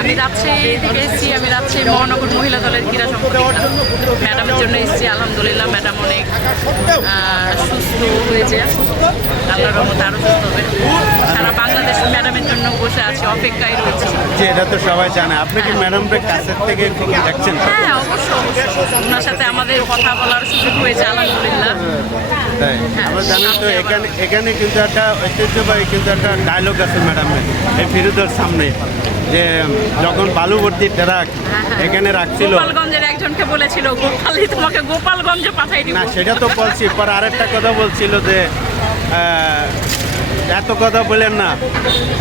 আমি রাজশাহী থেকে এসেছি। আমি রাজশাহী মহানগর মহিলা দলের ক্রীড়া সম্পাদিকা। ম্যাডামের জন্য এসেছি। আলহামদুলিল্লাহ ম্যাডাম অনেক সুস্থ হয়েছে। আল্লাহর রহমতে আরও সুস্থ হবে। সারা বাংলাদেশ ম্যাডামের জন্য বসে আছে, অপেক্ষায় রয়েছে। যে এটা তো সবাই জানে। আপনি কি ম্যাডামকে কাছের থেকে দেখছেন? হ্যাঁ, অবশ্যই ওনার সাথে আমাদের কথা বলার সুযোগ হয়েছে আলহামদুলিল্লাহ। তাই আমরা জানি তো এখানে কিন্তু একটা ঐতিহ্যবাহী কিন্তু একটা ডায়লগ আছে ম্যাডামের এই বিরোধের সামনে, যে যখন বালুভর্তি ট্রাক এখানে রাখছিল, গোপালগঞ্জের একজনকে বলেছিল গোপালই তোমাকে গোপালগঞ্জে পাঠাই দিব। না সেটা তো বলছি, পর আরেকটা কথা বলছিল যে এত কথা বলেন না,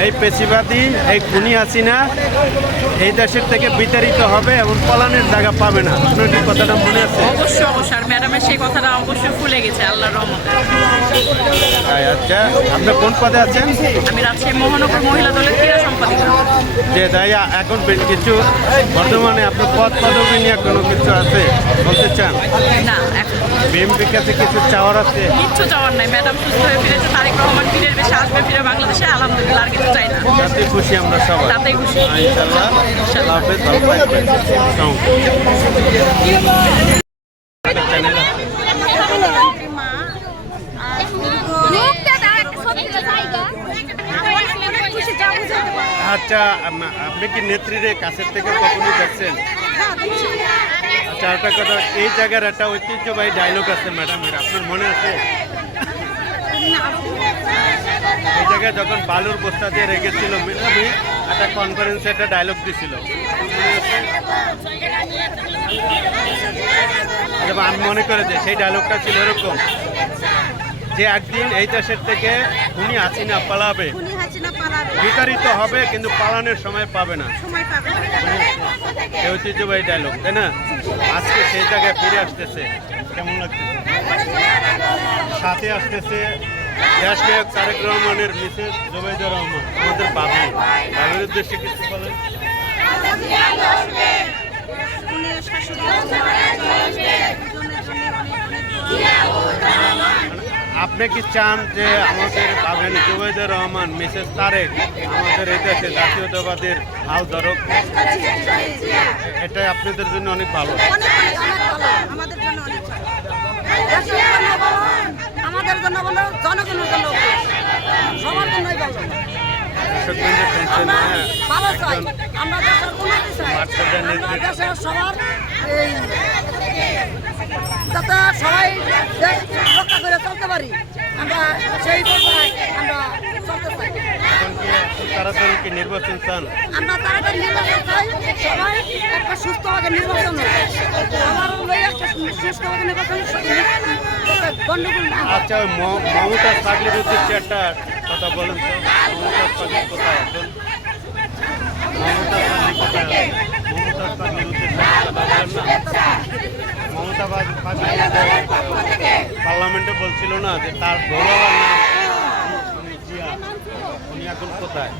এই পেশিবাদী এই খুনি হাসিনা এই দেশের থেকে বিতাড়িত হবে এবং পলানের জায়গা পাবে না। আপনার কি কথাটা মনে আছে? অবশ্যই অবশ্যই, আর ম্যাডামের সেই কথাটা অবশ্যই ভুলে গেছে আল্লাহর রহমতে। আচ্ছা, আপনি কোন পদে আছেন? আমি রাজশাহী মহানগর মহিলা দলের ক্রীড়া সম্পাদিকা। যে তাই এখন বেশ কিছু বর্তমানে আপনার পদ পদবি নিয়ে কোনো কিছু আছে বলতে চান? না, এখন বিএমপির কাছে কিছু চাওয়ার আছে? কিচ্ছু চাওয়ার নাই। ম্যাডাম সুস্থ হয়ে ফিরেছে, তারেক রহমান ফিরে বেশি আসবে, ফিরে বাংলাদেশে আলহামদুলিল্লাহ, আর কিছু চাই না। তাতে খুশি আমরা সবাই। তাতেই খুশি। ইনশাআল্লাহ। আল্লাহ হাফেজ, ভালো থাকবেন। আচ্ছা, আপনি কি নেত্রীর কাছের থেকে কখনো দেখছেন? আচ্ছা, একটা কথা, এই জায়গার একটা ঐতিহ্যবাহী ডায়লগ আছে ম্যাডামের, আপনার মনে আছে? এই জায়গায় যখন বালুর বস্তা দিয়ে রেখেছিল ম্যাডামই একটা কনফারেন্সে একটা ডায়লগ দিছিল, আমি মনে করে যে সেই ডায়লগটা ছিল এরকম, যে একদিন এই দেশের থেকে খুনি হাসিনা পালাবে, বিতাড়িত হবে কিন্তু পালানোর সময় পাবে না। এই ঐতিহ্যবাহী ডায়লগ, তাই না? আজকে সেই জায়গায় ফিরে আসতেছে, কেমন লাগছে? সাথে আসতেছে দেশ নায়ক তারেক রহমানের মিসেস জুবাইদা রহমান, আমাদের বাবির উদ্দেশ্যে কিছু বলেন। আপনি কি চান যে আমাদের পাবেন জুবাইদা রহমান মিসেস তারেক আমাদের এই দেশে জাতীয়তাবাদের হাল ধরক? এটাই আপনাদের জন্য অনেক ভালো। আমাদের জন্য অনেক ভালো, আমাদের জন্য ভালো, জনগণের জন্য সবার জন্যই ভালো। ভালো চাই আমরা, দেশের উন্নতি চাই, আমরা দেশের সবার এই যাতে সবাই দেশ রক্ষা করে চলতে পারি, আমরা সেই পর্যায়ে আমরা চলতে চাই। তাড়াতাড়ি কি নির্বাচন চান? আমরা তাড়াতাড়ি নির্বাচন চাই, সবাই একটা সুস্থভাবে নির্বাচন হয়, আমার একটা সুস্থভাবে নির্বাচন গন্ডগোল না। আচ্ছা, ওই মমতাজ পাগলির উদ্দেশ্যে একটা কথা বলেন তো। মমতাজ পাগলি কোথায় এখন? মমতাজ পাগলির উদ্দেশ্যে মমতা পাগলি পার্লামেন্টে বলছিল না যে তার বড় নাম জিয়া, উনি এখন কোথায়?